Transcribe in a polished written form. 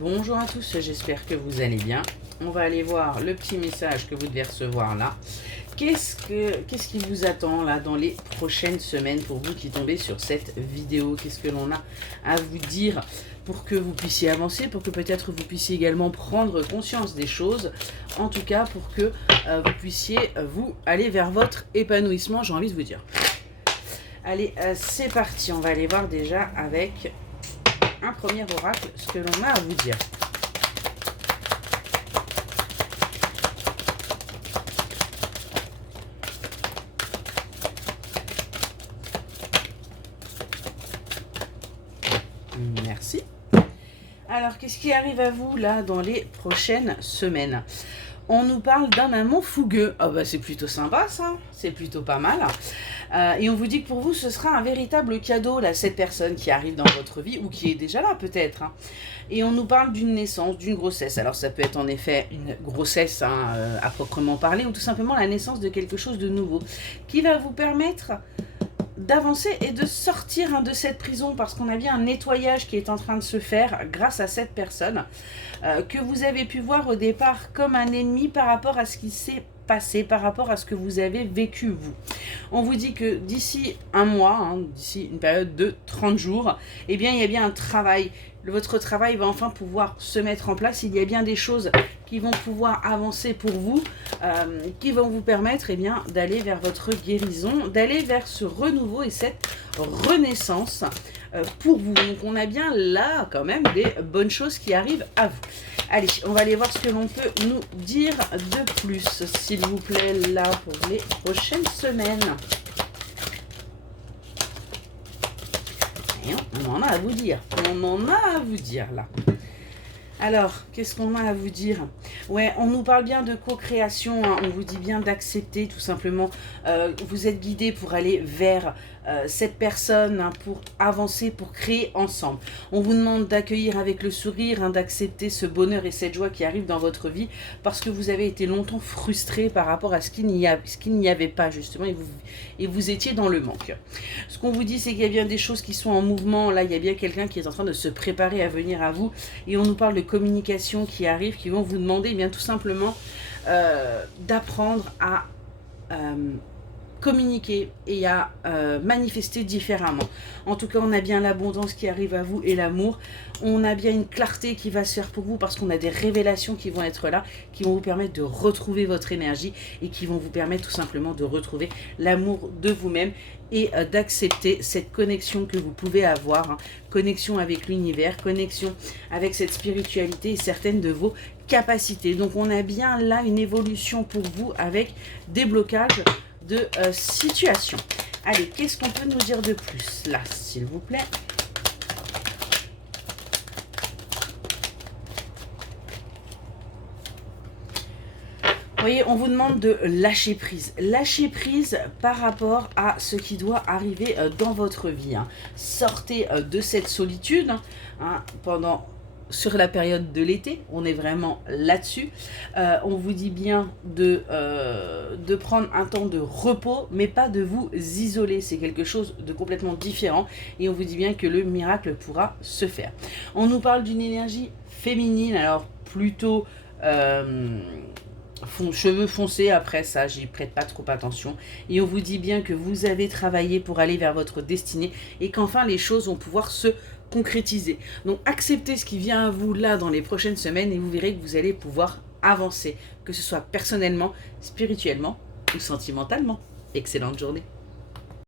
Bonjour à tous, j'espère que vous allez bien. On va aller voir le petit message que vous devez recevoir là. Qu'est-ce qui vous attend là dans les prochaines semaines pour vous qui tombez sur cette vidéo? Qu'est-ce que l'on a à vous dire pour que vous puissiez avancer, pour que peut-être vous puissiez également prendre conscience des choses, en tout cas pour que vous puissiez vous aller vers votre épanouissement, j'ai envie de vous dire. Allez, c'est parti, on va aller voir déjà avec un premier oracle ce que l'on a à vous dire. Merci. Alors, qu'est-ce qui arrive à vous là dans les prochaines semaines? On nous parle d'un amant fougueux. Ah bah c'est plutôt sympa ça, c'est plutôt pas mal. Et on vous dit que pour vous ce sera un véritable cadeau là, cette personne qui arrive dans votre vie ou qui est déjà là peut-être. Et on nous parle d'une naissance, d'une grossesse. Alors ça peut être en effet une grossesse à proprement parler ou tout simplement la naissance de quelque chose de nouveau qui va vous permettre d'avancer et de sortir de cette prison parce qu'on a bien un nettoyage qui est en train de se faire grâce à cette personne que vous avez pu voir au départ comme un ennemi par rapport à ce qui s'est passé, par rapport à ce que vous avez vécu vous. On vous dit que d'ici un mois, d'ici une période de 30 jours, eh bien il y a bien un travail. Votre travail va enfin pouvoir se mettre en place. Il y a bien des choses qui vont pouvoir avancer pour vous, qui vont vous permettre bien d'aller vers votre guérison, d'aller vers ce renouveau et cette renaissance pour vous. Donc on a bien là quand même des bonnes choses qui arrivent à vous. Allez, on va aller voir ce que l'on peut nous dire de plus, s'il vous plaît, là pour les prochaines semaines. On en a à vous dire. On en a à vous dire là. Alors, qu'est-ce qu'on a à vous dire? Ouais, on nous parle bien de co-création, on vous dit bien d'accepter tout simplement. Vous êtes guidé pour aller vers cette personne, pour avancer, pour créer ensemble. On vous demande d'accueillir avec le sourire, d'accepter ce bonheur et cette joie qui arrive dans votre vie parce que vous avez été longtemps frustré par rapport à ce qu'il n'y avait pas justement et vous étiez dans le manque. Ce qu'on vous dit, c'est qu'il y a bien des choses qui sont en mouvement. Là, il y a bien quelqu'un qui est en train de se préparer à venir à vous et on nous parle de communication qui arrive, qui vont vous demander bien tout simplement d'apprendre à communiquer et à manifester différemment. En tout cas, on a bien l'abondance qui arrive à vous et l'amour. On a bien une clarté qui va se faire pour vous parce qu'on a des révélations qui vont être là, qui vont vous permettre de retrouver votre énergie et qui vont vous permettre tout simplement de retrouver l'amour de vous-même et d'accepter cette connexion que vous pouvez avoir, connexion avec l'univers, connexion avec cette spiritualité et certaines de vos capacités. Donc on a bien là une évolution pour vous avec des blocages de situation. Allez, qu'est-ce qu'on peut nous dire de plus là, s'il vous plaît? Vous voyez, on vous demande de lâcher prise. Lâcher prise par rapport à ce qui doit arriver dans votre vie. Sortez de cette solitude sur la période de l'été, on est vraiment là-dessus. On vous dit bien de prendre un temps de repos, mais pas de vous isoler. C'est quelque chose de complètement différent et on vous dit bien que le miracle pourra se faire. On nous parle d'une énergie féminine, alors plutôt cheveux foncés, après ça j'y prête pas trop attention et on vous dit bien que vous avez travaillé pour aller vers votre destinée et qu'enfin les choses vont pouvoir se concrétiser. Donc acceptez ce qui vient à vous là dans les prochaines semaines et vous verrez que vous allez pouvoir avancer, que ce soit personnellement, spirituellement ou sentimentalement. Excellente journée.